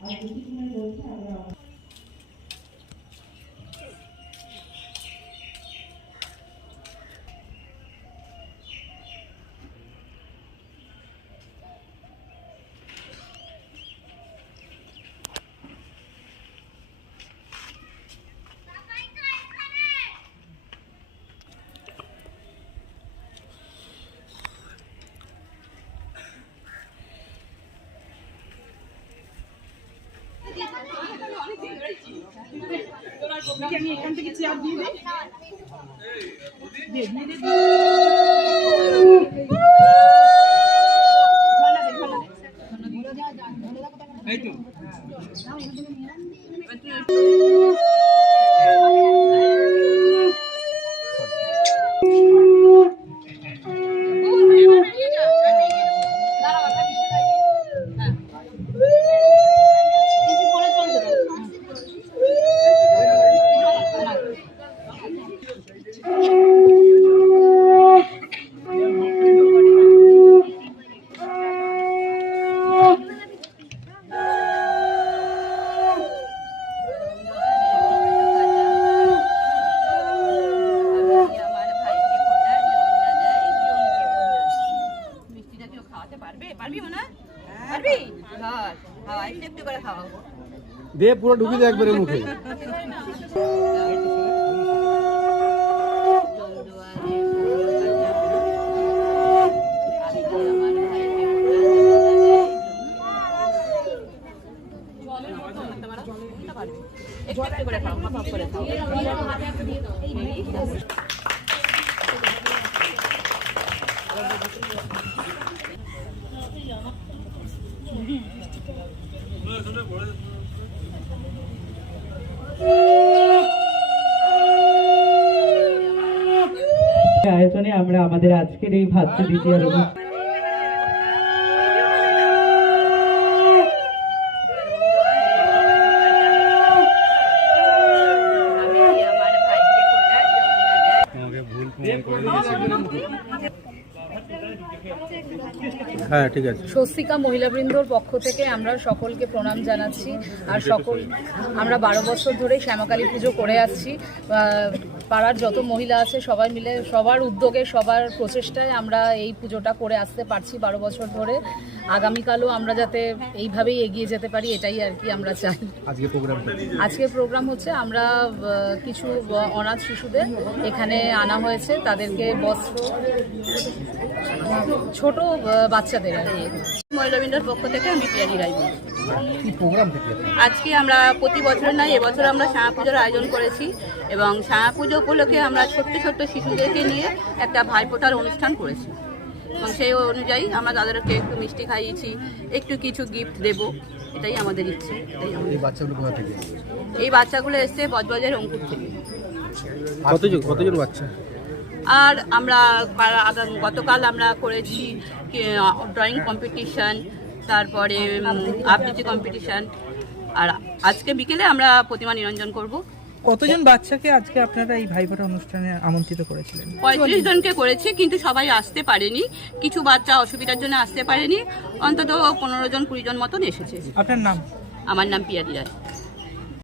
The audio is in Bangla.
আর কিছু সময় বলছে আমরা আমি এখান থেকে চেয়ার দিয়ে দিই। দে পুরো ঢুকে যায় একবারে মুখে। আয়োজনে আমরা আমাদের আজকের এই ভাতৃ দ্বিতীয় অনুষ্ঠান ভুল প্রমাণ করে হ্যাঁ ঠিক আছে। স্বস্তিকা মহিলাবৃন্দর পক্ষ থেকে আমরা সকলকে প্রণাম জানাচ্ছি আর সকল আমরা বারো বছর ধরে শ্যামাকালী পুজো করে আসছি। পাড়ার যত মহিলা আছে সবাই মিলে সবার উদ্যোগে সবার প্রচেষ্টায় আমরা এই পুজোটা করে আসতে পারছি বারো বছর ধরে। আগামীকালও আমরা যাতে এইভাবেই এগিয়ে যেতে পারি এটাই আর কি আমরা চাই। আজকে প্রোগ্রাম আজকের প্রোগ্রাম হচ্ছে আমরা কিছু অনাথ শিশুদের এখানে আনা হয়েছে তাদেরকে বস্ত্র ছোট বাচ্চাদের আর কি। মহিলাবৃন্দের পক্ষ থেকে আমি পিয়ারি রায় আজকে আমরা প্রতি বছর নয় এবছর আমরা শ্যামা পুজোর আয়োজন করেছি এবং শ্যামা পুজো উপলক্ষে আমরা ছোট্ট ছোট্ট শিশুদেরকে নিয়ে একটা ভাইফোঁটার অনুষ্ঠান করেছি। এবং সেই অনুযায়ী আমরা তাদেরকে একটু মিষ্টি খাইয়েছি একটু কিছু গিফট দেব এটাই আমাদের ইচ্ছে এটাই আমাদের এই বাচ্চাগুলো কোথা থেকে এই বাচ্চাগুলো এসছে বজবজের অঙ্কুর থেকে। কতজন কতজন বাচ্চা? আর আমরা গতকাল আমরা করেছি ড্রয়িং কম্পিটিশন তারপরে আবৃত্তি কম্পিটিশন আর আজকে বিকেলে আমরা প্রতিমা নিরঞ্জন করব। কতজন বাচ্চাকে আজকে আপনারা এই ভাইফোঁটা অনুষ্ঠানে আমন্ত্রিত করেছিলেন? পঁয়ত্রিশ জনকে করেছি কিন্তু সবাই আসতে পারেনি। কিছু বাচ্চা অসুবিধার জন্য আসতে পারেনি। অন্তত পনেরো জন কুড়ি জন মতন এসেছে। আপনার নাম? আমার নাম পিয়াদি রায়।